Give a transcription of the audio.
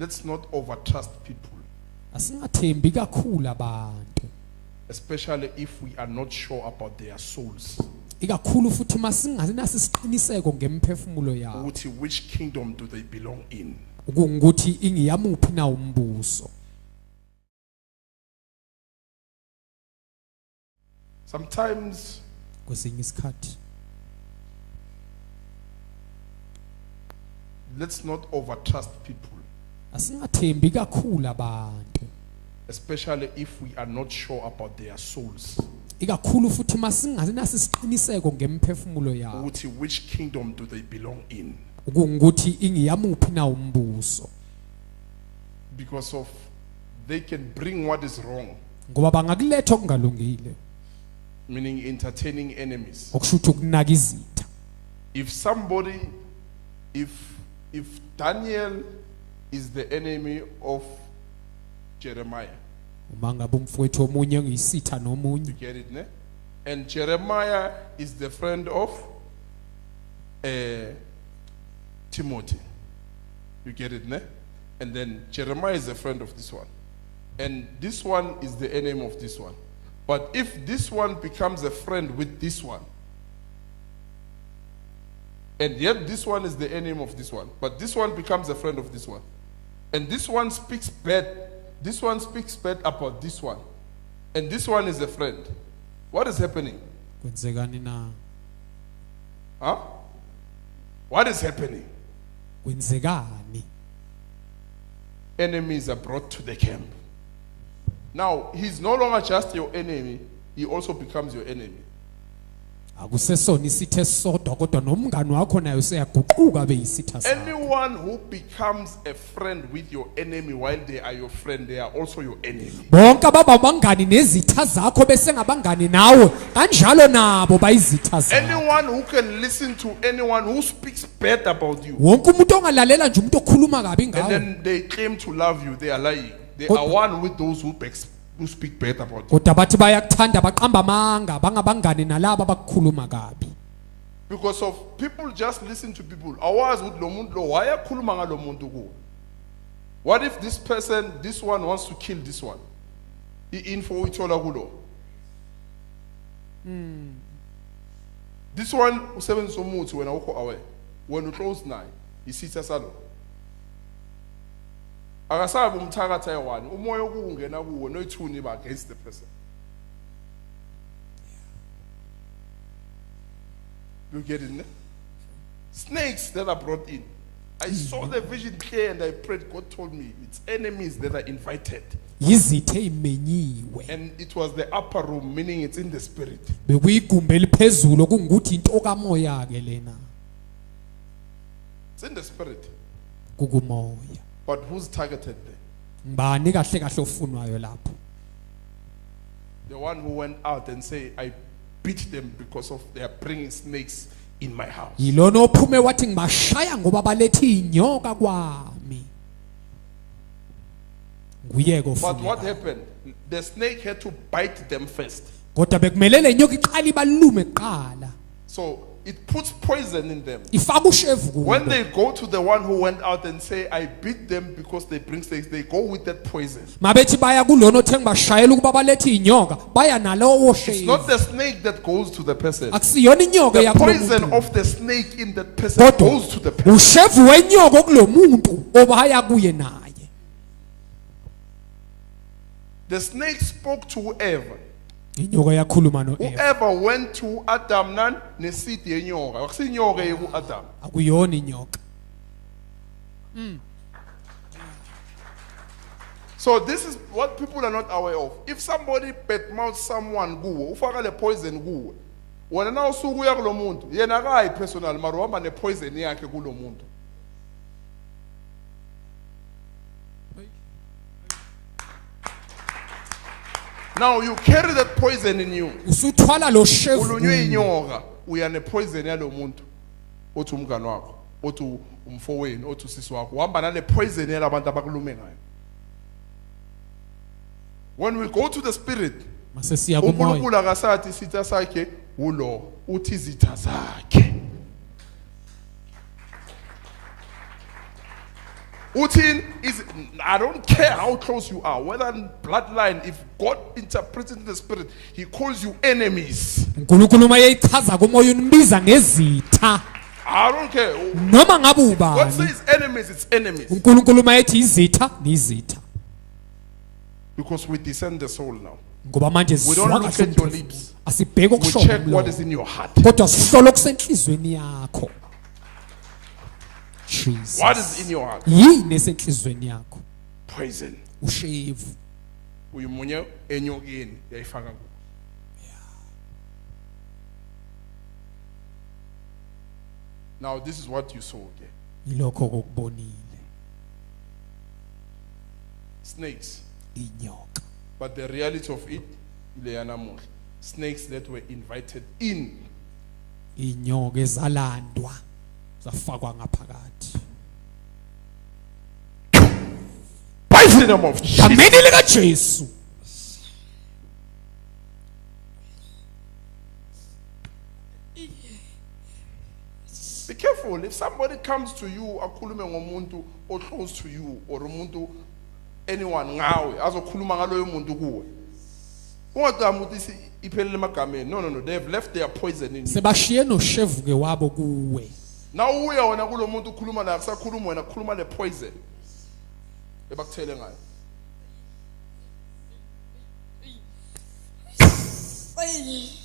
let's not overtrust people, Asingathembi kakhulu abantu. especially if we are not sure about their souls. Ikakhulu futhi masingasinasi isiqiniseko ngemphefumulo yabo. Ukuthi which kingdom do they belong in? Ukuthi ingiyamuphi na umbuso. Sometimes Kwesinye isikhathi let's not overtrust people, asingathembi kakhulu abantu. especially if we are not sure about their souls. Ikakhulu futhi masingasinasi isiqiniseko ngemphefumulo yabo. Ukuthi which kingdom do they belong in? Ukuthi ingiyamuphi na umbuso. Because of they can bring what is wrong, Ngoba bangakuletha okungalungile. meaning entertaining enemies. Okushuthi ukunaka izitha. If somebody, if Daniel is the enemy of Jeremiah, Uma ngabe umfowethu omunye ngiyisitha you nomunye. get it, ne? And Jeremiah is the friend of Timothy, you get it, ne? And then Jeremiah is a friend of this one, and this one is the enemy of this one. But if this one becomes a friend with this one, and yet this one is the enemy of this one, but this one becomes a friend of this one, and this one speaks bad about this one, and this one is a friend, what is happening? Kwenzekani na? Huh? What is happening? Kwenzekani? Enemies are brought to the camp. Now, he's no longer just your enemy, he also becomes your enemy. Akusesona isithe sodwa kodwa nomngani wakho naye useyaguquka beyisitha sakho. Anyone who becomes a friend with your enemy while they are your friend, they are also your enemy. Bonke ababangani nezitha zakho bese ngabangani nawe kanjalo nabo bayizitha zakho. Anyone who can listen to anyone who speaks bad about you, Wonke umuntu ongalalela nje umuntu okhuluma kabi and ngawe. then they claim to love you, they are lying. They are one with those who speak bad about you. Kodwa bathi bayakuthanda baqamba amanga bangabangani nalabo abakukhuluma kabi. Because of people just listen to people. Awazi ukuthi lo muntu lo wayakhuluma ngalo muntu kuwe. What if this person, this one wants to kill this one? I-info uyithola kulo. This one usebenzisa umuthi wena ukho away. Wena uclose naye, isitha salo. Akasabi umthakatha yewani, umoya okungena kuwe noyithuni ba against the person. You get it, ne? Snakes that are brought in. I saw the vision clear and I prayed. God told me it's enemies that are invited. Yizithe imenyiwe. And it was the upper room, meaning it's in the spirit. Bekuyigumbe eliphezulu kungukuthi into kamoya ke lena. It's in the spirit. Kukumoya. But who's targeted there? Ngibani kahle kahle ofunwayo lapho? The one who went out and say, I beat them because of they are bringing snakes in my house. Yilona ophume wathi ngibashaya ngoba balethe inyoka kwami. Nguyeko futhi. But what happened? The snake had to bite them first. Kodwa bekumelele inyoka iqala ibalume kuqala. So it puts poison in them. Ifaka ushevu kubo. When they go to the one who went out and say, I beat them because they bring snakes, they go with that poison. Mabethi baya kulona othe ngibashayela ukuba balethe inyoka baya nalowo It's shevu. not the snake that goes to the person. Akusiyona inyoka The yakulo poison muntu. of the snake in that person goes to the person. Ushevu wenyoka kulo muntu obaya kuye naye. The snake spoke to whoever. Inyoka yakhuluma no Eva. Whoever went to Adam nan neseed yenyoka. Akusinyoka yeku Adam. Akuyona inyoka. So this is what people are not aware of. If somebody badmouth someone kuwe, ufaka le poison kuwe. Wena na usuku uya kulo muntu, yena akayi personal mara uhamba ne poison yakhe kulo muntu. Now you carry that poison in you. Usuthwala lo shevu. Ulunywe inyoka, uya ne poison yalo muntu. Othi umngane wakho, othi umfowenu, othi usisi wakho, uhamba nale poison yalabantu abakulume ngayo. When we go to the spirit, Masesiya kumoya. uNkulunkulu akasathi isitha sakhe ulo, uthi izitha zakhe. Utin is, I don't care how close you are, whether in bloodline, if God interprets in the spirit, he calls you enemies. uNkulunkulu uma eyichaza kumoya unibiza ngezitha I don't care. noma ngabe God ubani. says enemies, it's enemies. uNkulunkulu uma ethi izitha nizitha Because we discern the soul now. ngoba manje We don't sizwa look kahle at your umphefumulo. lips. Asibheke We okushoyo check what ngomlomo. is in your heart. Kodwa sihlola okusenhlizweni yakho. Jesus. What is in your heart? Yini esenhlizweni yakho? Poison. Ushevu. Uyimunye enyokeni yayifaka kuwo. Now this is what you saw there. Yilokho kokubonile. Snakes. Inyoka. But the reality of it, ileyanamuhla. Snakes that were invited in. Inyoka ezalandwa zafakwa ngaphakathi. By the name of Jesus. Ngameni lika Jesu. Be careful. If somebody comes to you, akhulume ngomuntu or close to you, or umuntu, anyone ngawe, azokhuluma ngaloyo muntu kuwe. Ungaqhamuka ukuthi iphelele emagameni. No. They have left their poison in you. Sebashiye noshevu ke wabo kuwe. Now uya wona kulo muntu ukhuluma naye akusakhuluma wena kukhuluma le poison. Ebakuthele ngayo. Ay.